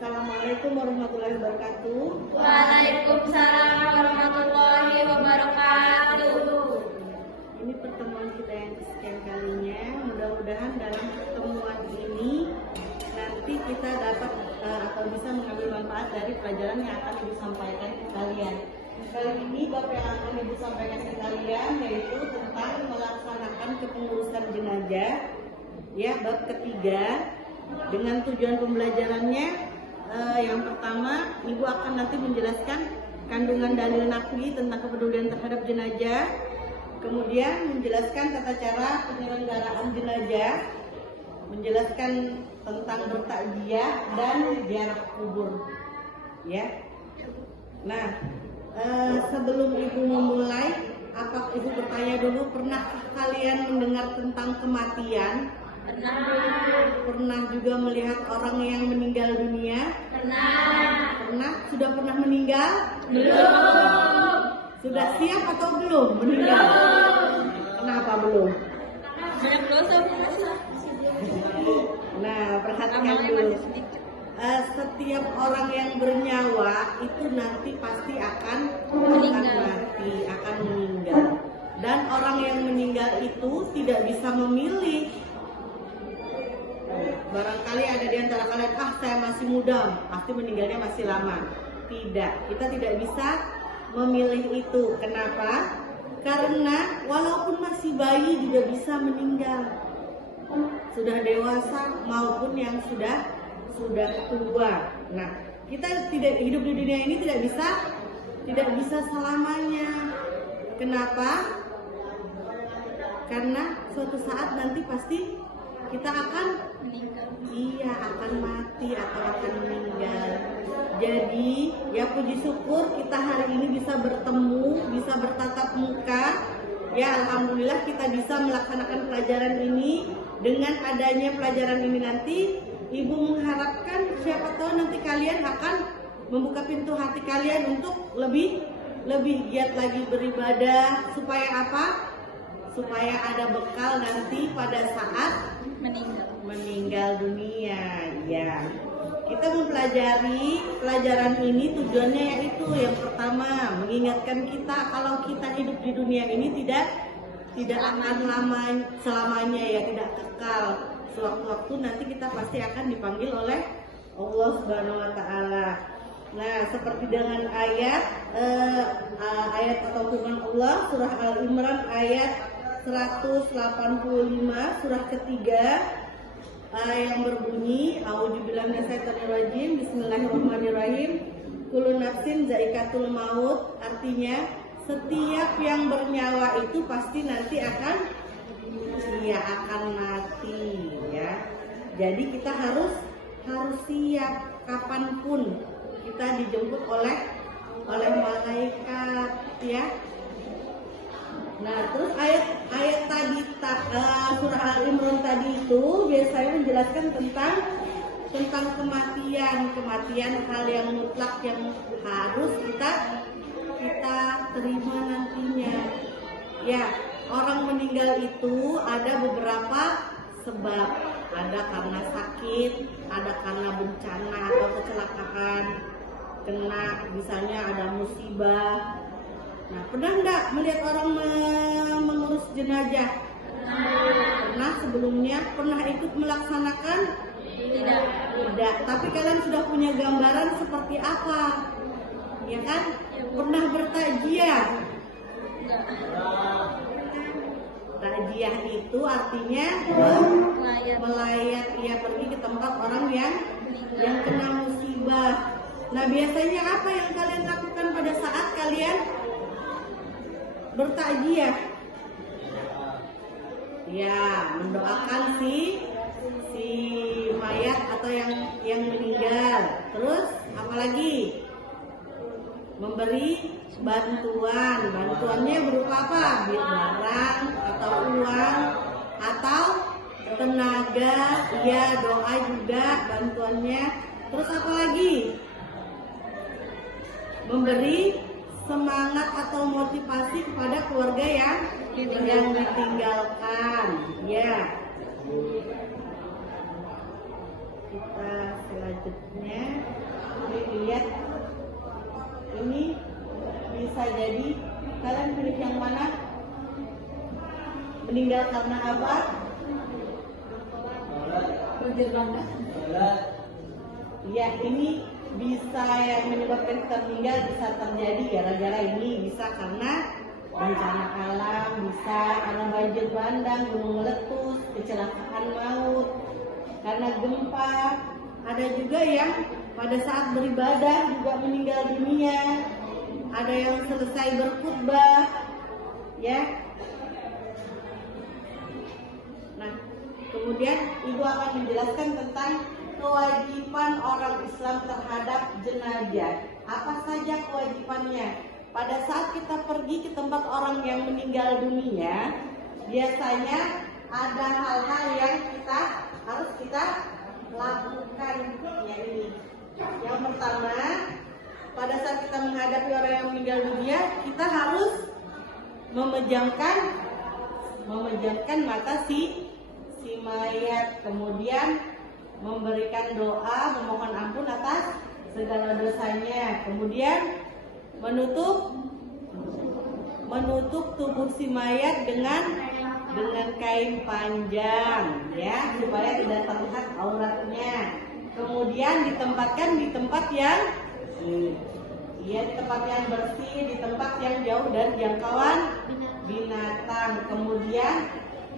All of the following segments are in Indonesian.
Assalamualaikum warahmatullahi wabarakatuh. Waalaikumsalam warahmatullahi wabarakatuh. Ini pertemuan kita yang kesekian kalinya. Mudah-mudahan dalam pertemuan ini nanti kita dapat atau bisa mengambil manfaat dari pelajaran yang akan Ibu sampaikan ke kalian. Kali ini bab yang akan Ibu sampaikan ke kalian yaitu tentang melaksanakan kepengurusan jenazah. Ya, bab ketiga. Dengan tujuan pembelajarannya, yang pertama, Ibu akan nanti menjelaskan kandungan dalil naqli tentang kepedulian terhadap jenazah, kemudian menjelaskan tata cara penyelenggaraan jenazah, menjelaskan tentang bertakziah dan ziarah kubur. Ya. Nah, sebelum Ibu memulai, apa Ibu bertanya dulu, pernah kalian mendengar tentang kematian? Pernah juga melihat orang yang meninggal dunia? Pernah? Sudah pernah meninggal? Belum. Sudah siap atau belum meninggal? Kenapa belum? Banyak dosa puasa. Nah, perhatikan dulu. Setiap orang yang bernyawa itu nanti pasti akan mati, akan meninggal. Dan orang yang meninggal itu tidak bisa memilih. Barangkali ada di antara kalian, saya masih muda, pasti meninggalnya masih lama. Tidak, kita tidak bisa memilih itu. Kenapa? Karena walaupun masih bayi juga bisa meninggal. Sudah dewasa maupun yang sudah tua. Nah, kita tidak hidup di dunia ini tidak bisa selamanya. Kenapa? Karena suatu saat nanti pasti kita akan meninggal. Iya, akan mati atau akan meninggal. Jadi, ya puji syukur kita hari ini bisa bertemu, bisa bertatap muka. Ya, alhamdulillah kita bisa melaksanakan pelajaran ini. Dengan adanya pelajaran ini nanti, Ibu mengharapkan siapa tahu nanti kalian akan membuka pintu hati kalian untuk lebih giat lagi beribadah. Supaya apa? Supaya ada bekal nanti pada saat meninggal dunia. Ya, kita mempelajari pelajaran ini tujuannya yaitu yang pertama mengingatkan kita kalau kita hidup di dunia ini tidak akan selamanya, ya, tidak kekal. Sewaktu-waktu nanti kita pasti akan dipanggil oleh Allah Subhanahu Wa Taala. Nah, seperti dengan ayat atau firman Allah surah Al-Imran ayat 185 surah ketiga yang berbunyi A'udzubillahi minasyaitonirrajim Bismillahirrahmanirrahim Kullu nafsin zaikatul maut. Artinya setiap yang bernyawa itu pasti nanti akan mati, ya. Jadi kita harus siap kapanpun kita dijemput oleh malaikat, ya. Nah, terus ayat tadi surah Al-Imran tadi itu biasanya menjelaskan tentang kematian hal yang mutlak yang harus kita terima nantinya. Ya, orang meninggal itu ada beberapa sebab. Ada karena sakit, ada karena bencana atau kecelakaan, misalnya ada musibah. Nah, pernah nggak melihat orang mengurus jenazah? Pernah sebelumnya? Pernah ikut melaksanakan? Tidak. Tapi kalian sudah punya gambaran seperti apa? Ya kan? Pernah bertakziah? Takziah itu artinya melayat, ya, pergi ke tempat orang yang kena musibah. Nah, biasanya apa yang kalian lakukan pada saat kalian bertakziah? Ya, mendoakan si mayat atau yang meninggal. Terus apalagi? Memberi bantuan. Bantuannya berupa apa? Barang atau uang atau tenaga, ya, doa juga bantuannya. Terus apa lagi? Memberi semangat atau motivasi kepada keluarga yang ditinggalkan, ya. kita selanjutnya lihat ini bisa jadi kalian pilih yang mana? Meninggal karena apa? Banjir bandang. Ya, ini bisa yang menyebabkan kita meninggal bisa terjadi gara-gara ini, bisa karena bencana alam, bisa karena banjir bandang, gunung meletus, kecelakaan maut, karena gempa. Ada juga yang pada saat beribadah juga meninggal dunia. Ada yang selesai berkhutbah, ya. Nah, kemudian Ibu akan menjelaskan tentang kewajiban orang Islam terhadap jenazah. Apa saja kewajibannya? Pada saat kita pergi ke tempat orang yang meninggal dunia, biasanya ada hal-hal yang harus kita lakukan. Ya, ini. Yang pertama, pada saat kita menghadapi orang yang meninggal dunia, kita harus memejamkan mata si mayat, kemudian memberikan doa, memohon ampun atas segala dosanya, kemudian menutup tubuh si mayat dengan kain panjang, ya, supaya tidak terlihat auratnya. Kemudian ditempatkan di tempat yang bersih, di tempat yang jauh dari jangkauan binatang. Kemudian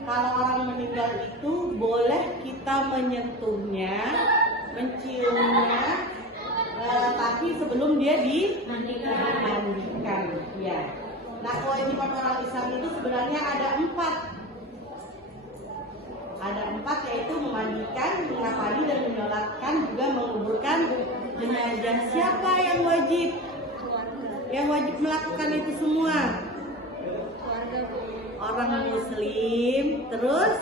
kalau orang meninggal itu boleh kita menyentuhnya, menciumnya, tapi sebelum dia dimandikan. Ya. Nah, kewajiban orang Islam itu sebenarnya ada 4. Ada 4, yaitu memandikan, mengafani, dan menyolatkan, juga menguburkan jenazah. Siapa yang wajib? Yang wajib melakukan itu semua? Orang Muslim, terus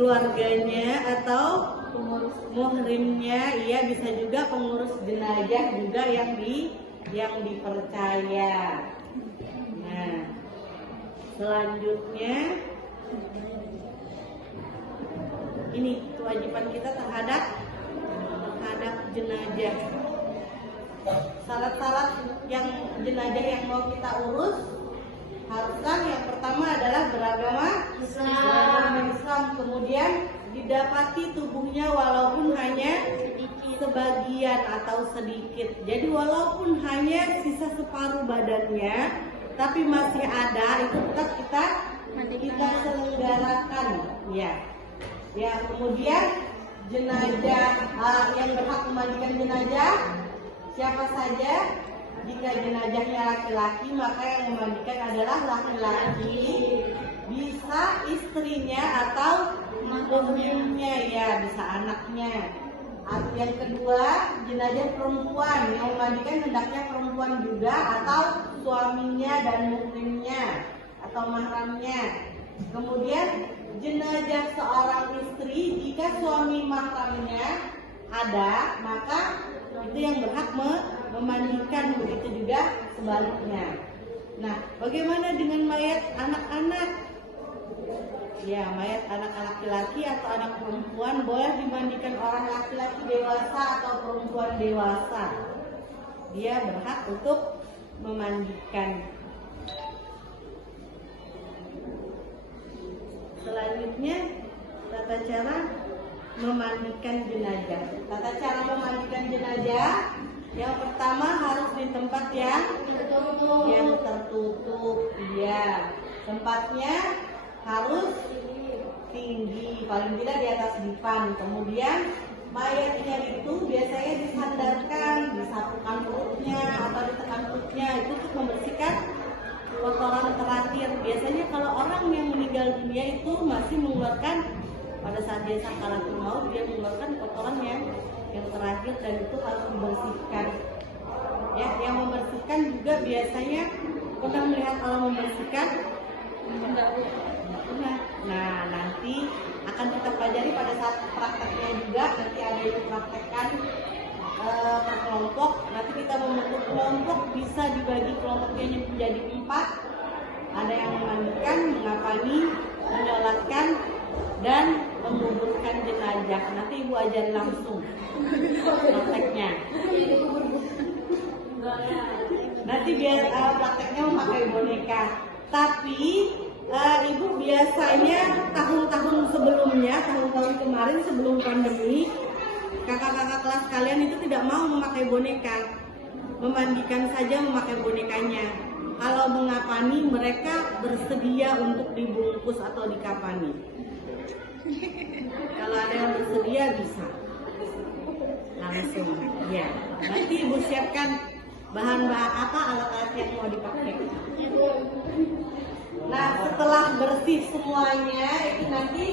keluarganya atau muhrimnya, iya, bisa juga pengurus jenazah juga yang dipercaya. Nah, selanjutnya ini kewajiban kita terhadap jenazah. Syarat-syarat yang jenazah yang mau kita urus haruslah yang pertama adalah beragama Islam, kemudian didapati tubuhnya walaupun hanya sebagian atau sedikit. Jadi walaupun hanya sisa separuh badannya, tapi masih ada, itu tetap kita selenggarakan, ya. Ya, kemudian jenazah yang berhak memandikan jenazah siapa saja? Jika jenazahnya laki-laki, maka yang memandikan adalah laki-laki. Bisa istrinya atau muhrimnya, ya, bisa anaknya. Yang kedua, jenazah perempuan, yang memandikan hendaknya perempuan juga atau suaminya dan muhrimnya atau mahramnya. Kemudian jenazah seorang istri, jika suami mahramnya ada, maka itu yang berhak memandikan, begitu juga sebaliknya. Nah, bagaimana dengan mayat anak-anak? Ya, mayat anak laki-laki atau anak perempuan boleh dimandikan orang laki-laki dewasa atau perempuan dewasa. Dia berhak untuk memandikan. Selanjutnya, tata cara memandikan jenazah. Tata cara memandikan jenazah, yang pertama harus di tempat yang tertutup. Ya, tempatnya harus tinggi, paling tidak di atas dipan. Kemudian mayatnya itu biasanya disandarkan, disapukan perutnya atau ditekan perutnya, itu untuk membersihkan kotoran terakhir. Biasanya kalau orang yang meninggal dunia itu masih mengeluarkan, pada saat dia sakaratul maut, dia mengeluarkan kotoran yang terakhir, dan itu harus dibersihkan. Ya, yang membersihkan juga biasanya pernah melihat orang membersihkan? Nah, nanti akan kita pelajari pada saat prakteknya juga. Nanti ada yang praktekkan per kelompok. Nanti kita membentuk kelompok, bisa dibagi kelompoknya menjadi 4. Ada yang memandikan, mengafani, menyolatkan, dan menguburkan. memandikan jenazah. Nanti ibu ajarin langsung prakteknya. Nanti biar prakteknya memakai boneka. Tapi ibu biasanya tahun-tahun sebelumnya, tahun-tahun kemarin sebelum pandemi, kakak-kakak kelas kalian itu tidak mau memakai boneka, memandikan saja memakai bonekanya. Kalau mengapani, mereka bersedia untuk dibungkus atau dikapani. Kalau ada yang bersedia bisa langsung, ya. Nanti ibu siapkan bahan-bahan apa, alat-alat yang mau dipakai. Nah, setelah bersih semuanya, itu nanti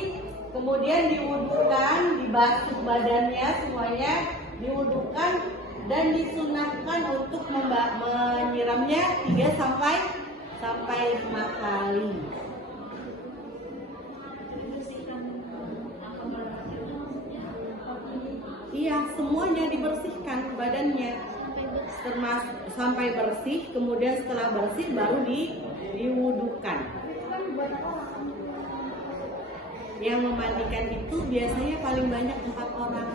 kemudian diwudukan, dibasuh badannya semuanya, diwudukan dan disunahkan untuk menyiramnya 3 sampai 5 kali. Iya, semuanya dibersihkan badannya termasuk sampai bersih. Kemudian setelah bersih baru diwudukan. Yang memandikan itu biasanya paling banyak 4 orang.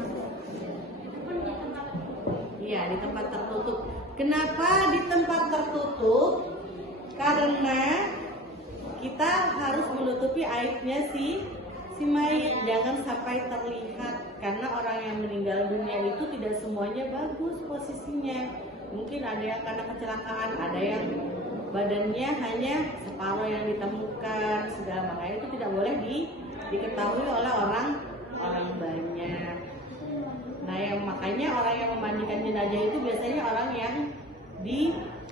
Iya, di tempat tertutup. Kenapa di tempat tertutup? Karena kita harus menutupi aibnya si mayit, jangan sampai terlihat. Karena orang yang meninggal dunia itu tidak semuanya bagus posisinya. Mungkin ada yang karena kecelakaan, ada yang badannya hanya separuh yang ditemukan, segala makanya itu tidak boleh diketahui oleh orang banyak. Nah, makanya orang yang memandikan jenazah itu biasanya orang yang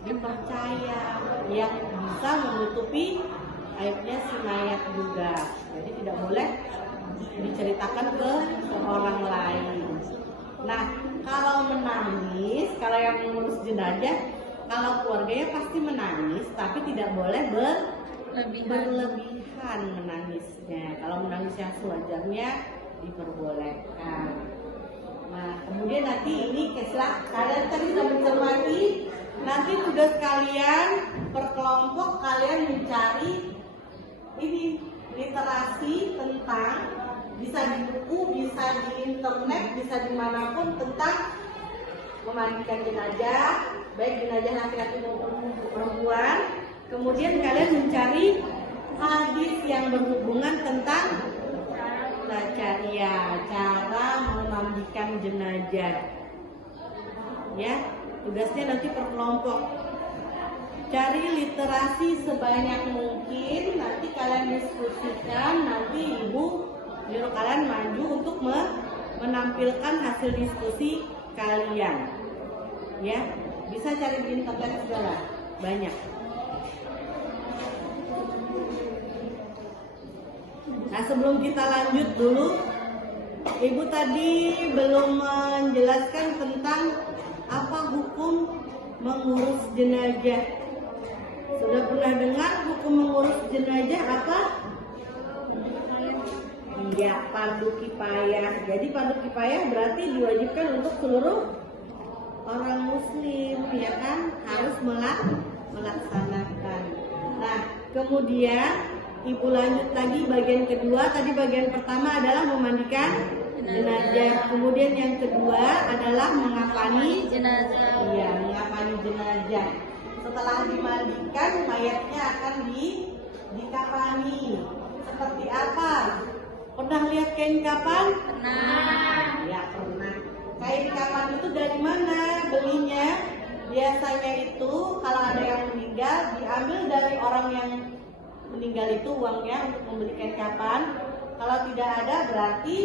dipercaya, yang bisa menutupi aibnya si mayat juga. Jadi tidak boleh diceritakan ke orang lain. Nah, kalau menangis, kalau yang mengurus jenazah, kalau keluarganya pasti menangis, tapi tidak boleh berlebihan menangisnya. Kalau menangis yang sewajarnya diperbolehkan. Nah, kemudian nanti ini kalian tadi sudah mencermati. Nanti tugas kalian per kelompok kalian mencari ini literasi tentang, bisa di buku, bisa di internet, bisa dimanapun, tentang memandikan jenazah, baik jenazah laki-laki maupun perempuan. Kemudian kalian mencari hadis yang berhubungan tentang cara memandikan jenazah. Ya, tugasnya nanti per kelompok. Cari literasi sebanyak mungkin, nanti kalian diskusikan, nanti ibu nyuruh kalian maju untuk menampilkan hasil diskusi kalian. Ya, bisa cari di internet segala, banyak. Nah, sebelum kita lanjut dulu, ibu tadi belum menjelaskan tentang apa hukum mengurus jenazah. Sudah pernah dengar hukum mengurus jenazah apa? Iya, fardu kifayah. Jadi fardu kifayah berarti diwajibkan untuk seluruh orang muslim, ya kan? Harus melaksanakan. Nah, kemudian ibu lanjut lagi bagian kedua. Tadi bagian pertama adalah memandikan jenazah. Kemudian yang kedua adalah mengapani jenazah. Iya, mengapani jenazah. Setelah dimandikan, mayatnya akan dikapani. Seperti apa? Pernah lihat kain kapan? Pernah. Ya, pernah. Kain kapan itu dari mana belinya? Biasanya itu kalau ada yang meninggal, diambil dari orang yang meninggal itu uangnya untuk membeli kain kapan. Kalau tidak ada, berarti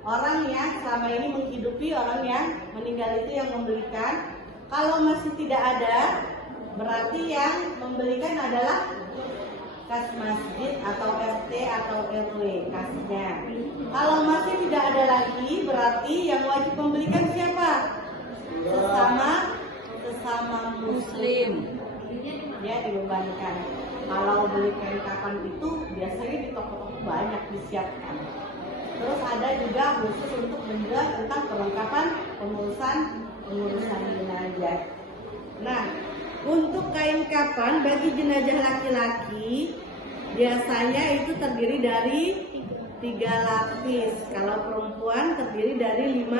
orang yang selama ini menghidupi orang yang meninggal itu yang membelikan. Kalau masih tidak ada, berarti yang membelikan adalah kas masjid atau RT atau RW kasnya. Kalau masih tidak ada lagi, berarti yang wajib membelikan siapa? Sesama muslim. Ya, dibebankan. Kalau beli kain kapan itu biasanya di toko-toko banyak disiapkan. Terus ada juga khusus untuk menjual tentang perlengkapan pengurusan jenazah. Nah, untuk kain kapan bagi jenazah laki-laki biasanya itu terdiri dari 3 lapis. Kalau perempuan terdiri dari 5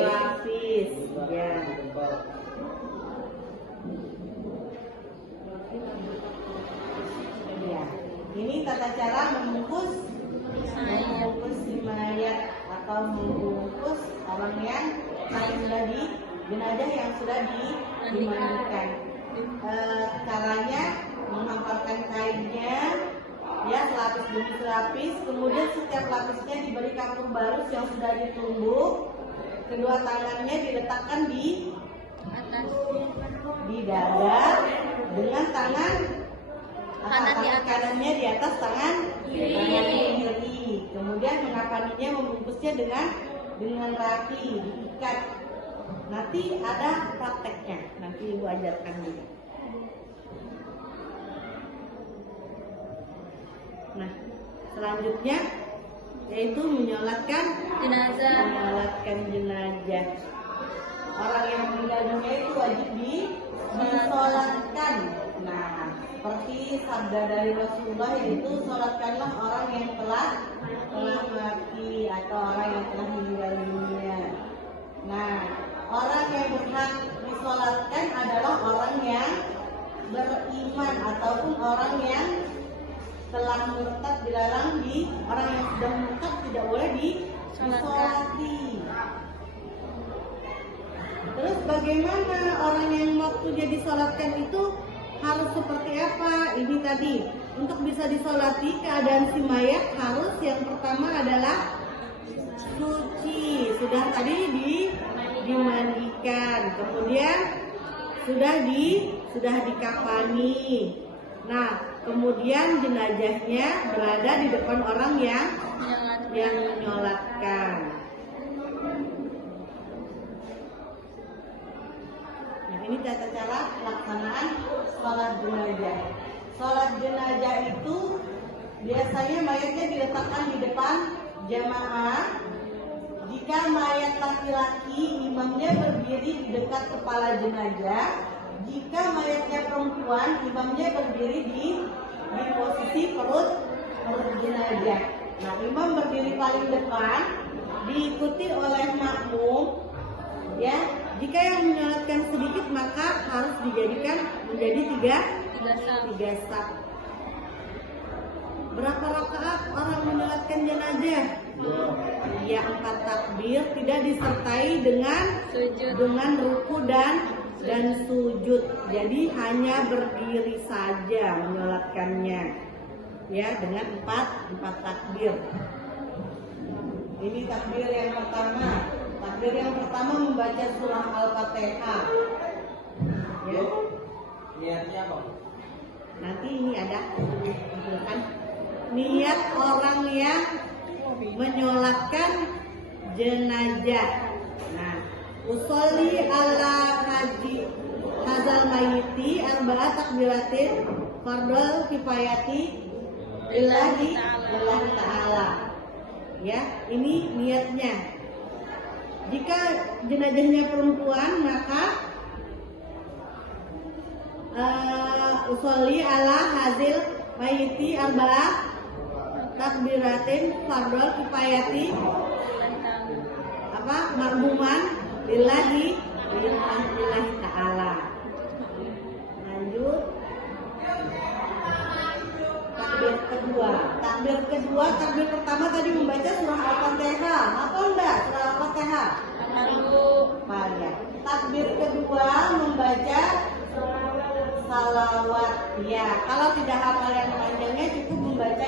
lapis. Ya. Ya. Ini tata cara membungkus si mayat atau membungkus orang yang sudah di jenazah yang sudah dimandikan. Caranya menghamparkan kainnya ya selapis demi selapis, kemudian setiap lapisnya diberi kapur barus yang sudah ditumbuk, kedua tangannya diletakkan di atas di dada dengan tangan Kanan di atas. kanannya di atas tangan kiri. Kemudian mengapaninya membungkusnya dengan rapi diikat. Nanti ada prakteknya, nanti ibu ajarkan juga. Nah, selanjutnya yaitu menyolatkan jenazah. Orang yang meninggal dunia itu wajib disolatkan. Nah, seperti sabda dari Rasulullah yaitu solatkanlah orang yang telah mati atau orang yang telah meninggal dunia. Nah, orang yang berhak disolatkan adalah orang yang beriman ataupun orang yang telah murtad, dilarang orang yang sudah murtad tidak boleh disolati. Terus bagaimana orang yang waktunya disolatkan itu harus seperti apa? Ini tadi untuk bisa disolati keadaan si mayat harus yang pertama adalah suci, sudah tadi dimandikan, kemudian sudah dikafani. Nah, kemudian jenazahnya berada di depan orang yang menyolatkan. Nah, ini tata cara pelaksanaan sholat jenazah. Sholat jenazah itu biasanya mayatnya diletakkan di depan jamaah. Jika mayat laki-laki, imamnya berdiri di dekat kepala jenazah. Jika mayatnya perempuan, imamnya berdiri di posisi perut jenazah. Nah, imam berdiri paling depan, diikuti oleh makmum. Ya, jika yang menyolatkan sedikit maka harus dijadikan menjadi tiga saf. Berapa rakaat orang menyolatkan jenazah? Ya, 4 takbir, tidak disertai dengan ruku dan sujud. Jadi hanya berdiri saja menyolatkannya. Ya, dengan 4 takbir. Ini takbir yang pertama. Takbir yang pertama membaca surah Al-Fatihah. Ya. Niatnya apa? Nanti ini ada kan niat orang yang menyolatkan jenazah. Nah, usolli ala hazal mayiti arba'a takbiratin fardol kifayati lillahi ta'ala. Ya, ini niatnya. Jika jenazahnya perempuan maka usolli ala hazil mayiti arba'a takbiratin fardol kifayati makmuman lillahi ta'ala. Lanjut takbir pertama tadi membaca surah Al-Fatihah. Apa enggak surah Al-Fatihah? Ya. Takbir kedua membaca salawat. Ya, kalau tidak hafal yang panjangnya cukup membaca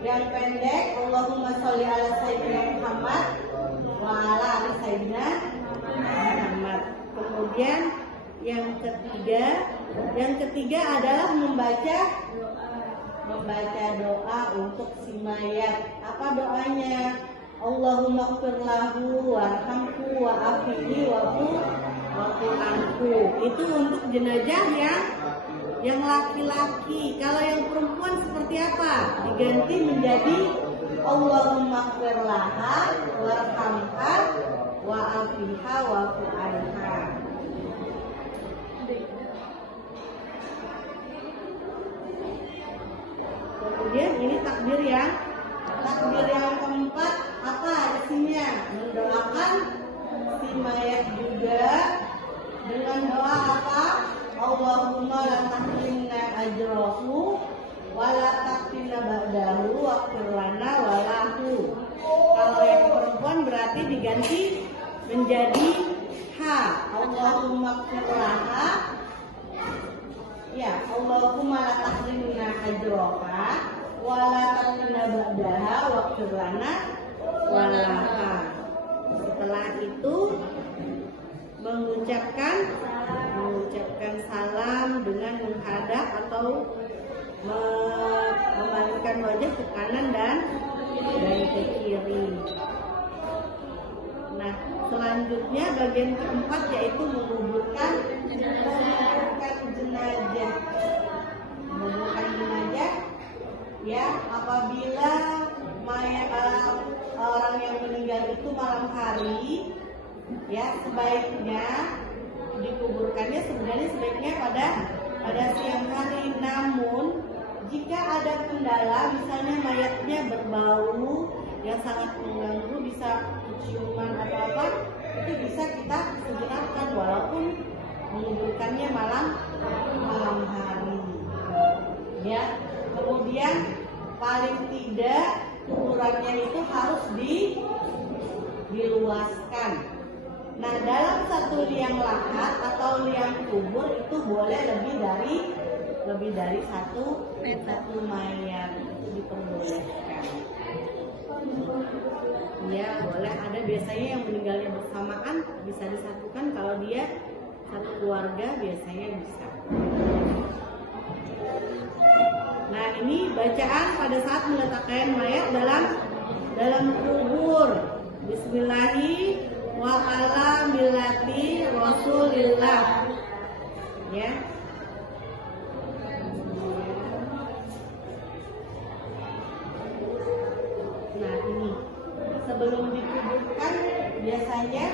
yang pendek. Allahumma sholli ala sayyidina Muhammad wa ala ali sayyidina Muhammad. Kemudian yang ketiga adalah membaca doa untuk si mayat. Apa doanya? Allahumma ighfir lahu warhamhu wa'afihi wa'fu anhu. Itu untuk jenazah yang laki-laki. Kalau yang perempuan seperti apa? Diganti menjadi Allahumma ighfir laha warhamha wa'afiha wa'fu anha. Kemudian ini takbir yang takbir yang keempat apa isinya? Mendoakan si mayat juga dengan doa apa? Allahumma la tahrimna ajrahu wa la taqtina ba'dahu waghfir lana wa lahu. Kalau yang perempuan berarti diganti menjadi ha. Allahumma ighfir laha. Ya, Allahumma la tahrimna ajraha wa la taqtina ba'daha waghfir lana wa laha. Setelah itu mengucapkan salam dengan menghadap atau memalingkan wajah ke kanan dan ke kiri. Nah, selanjutnya bagian keempat yaitu menguburkan jenazah. Menguburkan jenazah ya, apabila orang yang meninggal itu malam hari ya, sebaiknya dikuburkannya sebaiknya pada siang hari. Namun jika ada kendala, misalnya mayatnya berbau yang sangat mengganggu, bisa keciuman atau apa, itu bisa kita segerakan walaupun menguburkannya malam hari ya. Kemudian paling tidak kuburannya itu harus diluaskan. Nah, dalam satu liang lahat atau liang kubur itu boleh lebih dari satu mayat, itu diperbolehkan. Ya, boleh. Ada biasanya yang meninggalnya bersamaan bisa disatukan, kalau dia satu keluarga biasanya bisa. Nah, ini bacaan pada saat meletakkan mayat dalam kubur. Bismillahi wa ala millati Rasulillah. Ya. Nah, ini sebelum dikuburkan biasanya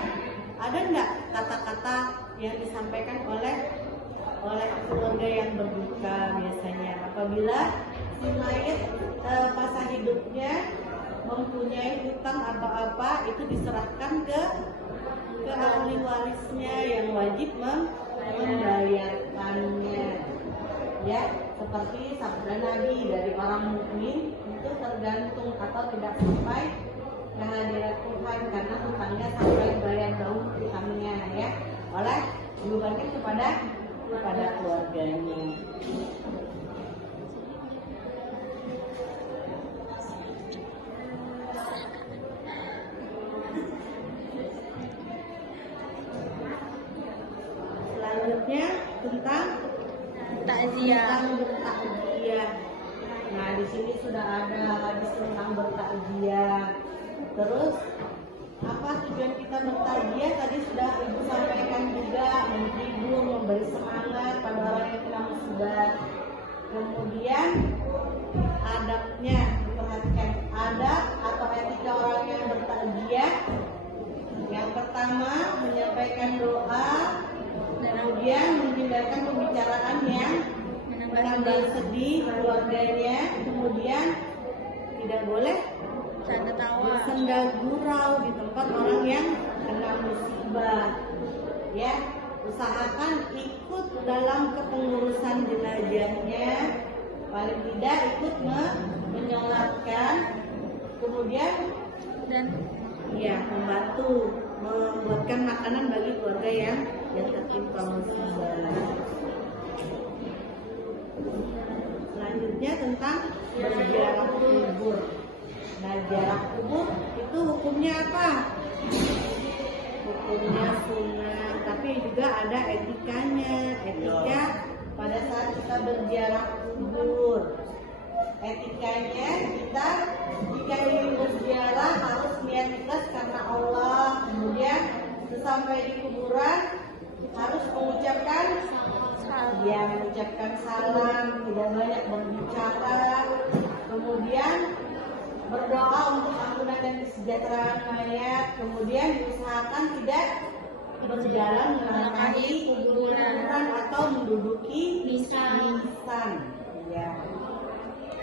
ada enggak kata-kata yang disampaikan oleh keluarga yang berduka? Biasanya apabila si mayat masa hidupnya mempunyai hutang apa-apa, itu diserahkan ke ahli warisnya yang wajib membayarkannya. Ya, seperti sabda Nabi, dari orang mukmin itu tergantung atau tidak sampai ke hadirat Tuhan karena hutangnya sampai bayar dahulu hutangnya ya, oleh dibebankan kepada keluarganya. Selanjutnya tentang takziah. Bertakziah. Nah, di sini sudah ada hadis tentang bertakziah. Terus apa tujuan kita bertakziah? Tadi sudah Ibu sampaikan juga, menghibur, memberi semangat pada orang yang kena musibah. Kemudian adabnya diperhatikan, adab atau etika orang yang bertakziah. Yang pertama menyampaikan doa, kemudian menghindarikan pembicaraan yang menambah sedih keluarganya, kemudian tidak boleh bersenda gurau di tempat orang yang kena musibah. Ya, usahakan ikut dalam kepengurusan jenazahnya, paling tidak ikut menyolatkan, kemudian dan ya membantu membuatkan makanan bagi keluarga yang tertimpa musibah. Selanjutnya tentang berziarah kubur. Nah, ziarah kubur itu hukumnya apa? Hukumnya sunnah, tapi juga ada etikanya. Etika pada saat kita berziarah kubur. Etikanya kita jika ingin berziarah harus niat ikhlas karena Allah. Kemudian sesampai di kuburan harus mengucapkan salam, tidak banyak berbicara. Kemudian berdoa untuk ampunan dan kesejahteraan mayat. Kemudian diusahakan tidak berjalan melangkahi kuburan atau menduduki nisan. Ya.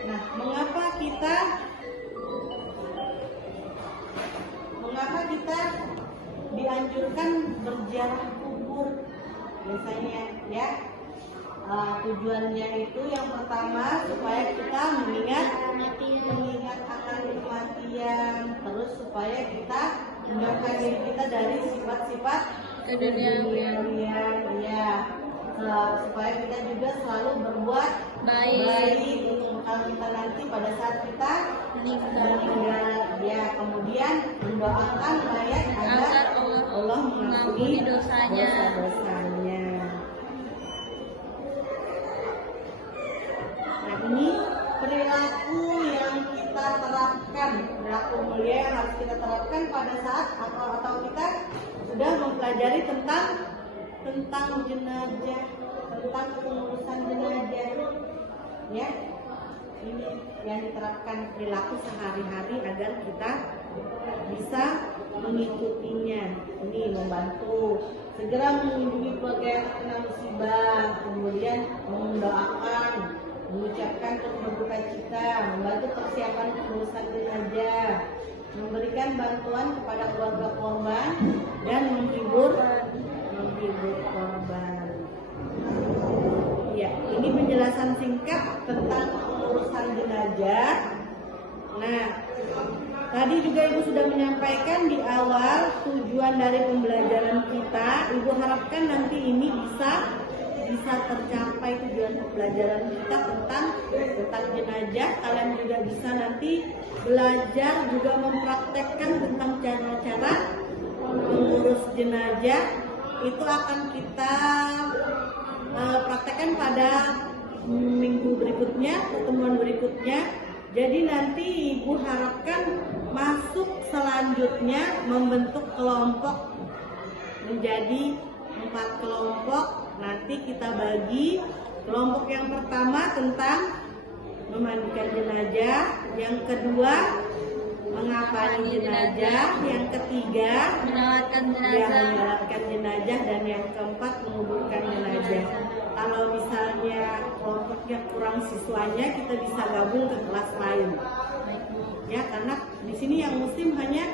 Nah, mengapa kita kenapa kita dianjurkan berziarah kubur biasanya ya? Tujuannya itu yang pertama supaya kita mengingat akan kematian, terus supaya kita menjauhkan diri kita dari sifat-sifat keduniaan, ya. Supaya kita juga selalu berbuat baik untuk bekal kita nanti pada saat kita meninggal, ya. Kemudian mendoakan mayat agar Allah mengampuni dosanya. Nah, ini perilaku yang kita terapkan, perilaku mulia yang harus kita terapkan pada saat atau kita sudah mempelajari tentang jenazah, tentang pengurusan jenazah, ya. Ini yang diterapkan perilaku sehari-hari agar kita bisa mengikutinya. Ini membantu segera mengunjungi keluarga yang terkena musibah, kemudian mendoakan, mengucapkan berduka cita, membantu persiapan pengurusan jenazah, memberikan bantuan kepada keluarga korban, dan menghibur korban. Ya, ini penjelasan singkat tentang pengurusan jenazah. Nah, tadi juga Ibu sudah menyampaikan di awal tujuan dari pembelajaran kita. Ibu harapkan nanti ini bisa tercapai tujuan pembelajaran kita tentang jenazah. Kalian juga bisa nanti belajar juga mempraktekkan tentang cara-cara mengurus jenazah. Itu akan kita praktekkan pada minggu berikutnya, pertemuan berikutnya. Jadi nanti Ibu harapkan masuk selanjutnya membentuk kelompok menjadi 4 kelompok. Nanti kita bagi kelompok yang pertama tentang memandikan jenazah, yang kedua mengapani jenazah, yang ketiga menyolatkan jenazah, dan yang keempat menguburkan jenazah. Kalau misalnya kelompoknya kurang siswanya, kita bisa gabung ke kelas lain, ya, karena di sini yang muslim hanya